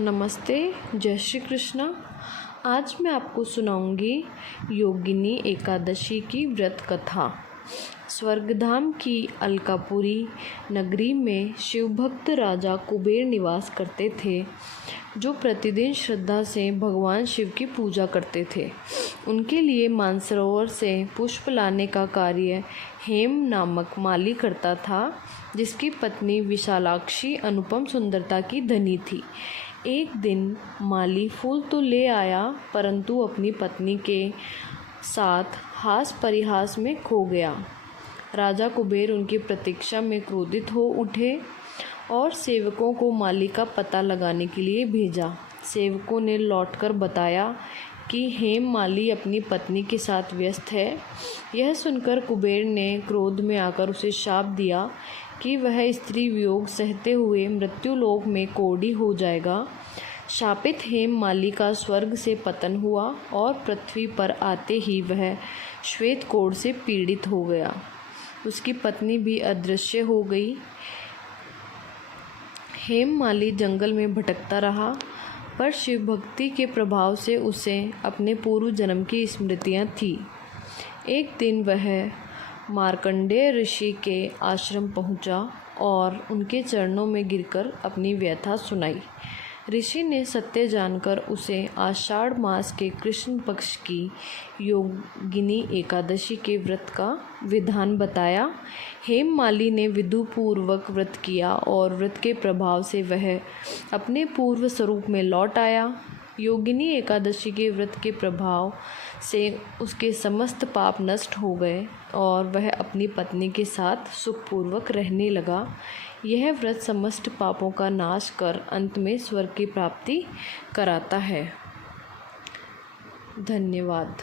नमस्ते, जय श्री कृष्णा। आज मैं आपको सुनाऊंगी योगिनी एकादशी की व्रत कथा। स्वर्गधाम की अलकापुरी नगरी में शिवभक्त राजा कुबेर निवास करते थे, जो प्रतिदिन श्रद्धा से भगवान शिव की पूजा करते थे। उनके लिए मानसरोवर से पुष्प लाने का कार्य हेम नामक माली करता था, जिसकी पत्नी विशालाक्षी अनुपम सुंदरता की धनी थी। एक दिन माली फूल तो ले आया, परंतु अपनी पत्नी के साथ हास परिहास में खो गया। राजा कुबेर उनकी प्रतीक्षा में क्रोधित हो उठे और सेवकों को माली का पता लगाने के लिए भेजा। सेवकों ने लौटकर बताया कि हेम माली अपनी पत्नी के साथ व्यस्त है। यह सुनकर कुबेर ने क्रोध में आकर उसे शाप दिया कि वह स्त्री वियोग सहते हुए मृत्युलोक में कोढ़ी हो जाएगा। शापित हेम माली का स्वर्ग से पतन हुआ और पृथ्वी पर आते ही वह श्वेत कोढ़ से पीड़ित हो गया। उसकी पत्नी भी अदृश्य हो गई। हेम माली जंगल में भटकता रहा, पर शिव भक्ति के प्रभाव से उसे अपने पूर्व जन्म की स्मृतियाँ थी। एक दिन वह मार्कंडेय ऋषि के आश्रम पहुंचा और उनके चरणों में गिरकर अपनी व्यथा सुनाई। ऋषि ने सत्य जानकर उसे आषाढ़ मास के कृष्ण पक्ष की योगिनी एकादशी के व्रत का विधान बताया। हेम माली ने विधिपूर्वक व्रत किया और व्रत के प्रभाव से वह अपने पूर्व स्वरूप में लौट आया। योगिनी एकादशी के व्रत के प्रभाव से उसके समस्त पाप नष्ट हो गए और वह अपनी पत्नी के साथ सुखपूर्वक रहने लगा। यह व्रत समस्त पापों का नाश कर अंत में स्वर्ग की प्राप्ति कराता है। धन्यवाद।